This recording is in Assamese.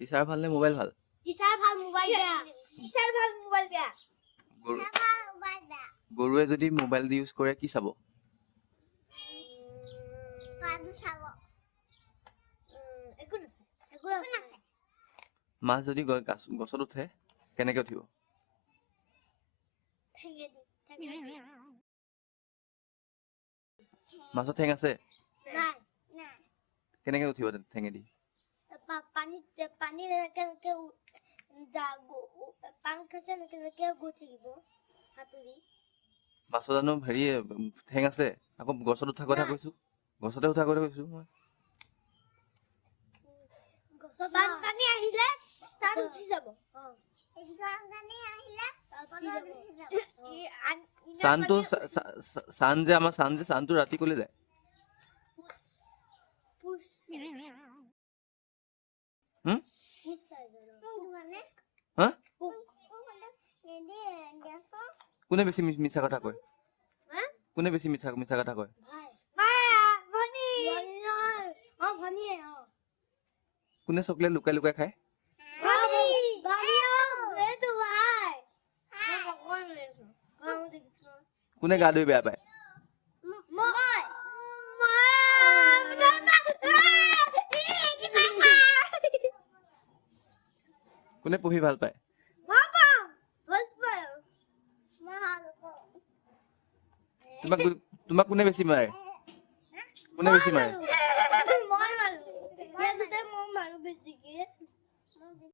টিচাৰ ভাল নে মোবাইল ভাল? টিচাৰ ভাল মোবাইল বেয়া। টিচাৰ ভাল মোবাইল বেয়া। গৰুৱে যদি মোবাইল ইউজ কৰে কি চাব? মাছ যদি গছত উঠে কেনেকে উঠিব? মাছৰ ঠেং আছে? কেনেকে উঠিব ঠেঙেদি? মাছৰ জানো হেৰি ঠেং আছে? আকৌ গছত উঠা কথা কৈছো। গছতে উঠা কথা কৈছো মই। পানী আহিলে তাত উঠি যাব। চান যে আমাৰ চানটো ৰাতি কলে যায়? হা? কোনে বেছি মিছা কথা কয়? কোনে বেছি মিছা কথা কয়? কোনে চকলেট লুকাই লুকাই খায়? কোনে গা ধুই বেয়া পায়? কোনে পঢ়ি ভাল পায়? তোমাক কোনে বেছি মাৰে? কোনে বেছি মাৰে?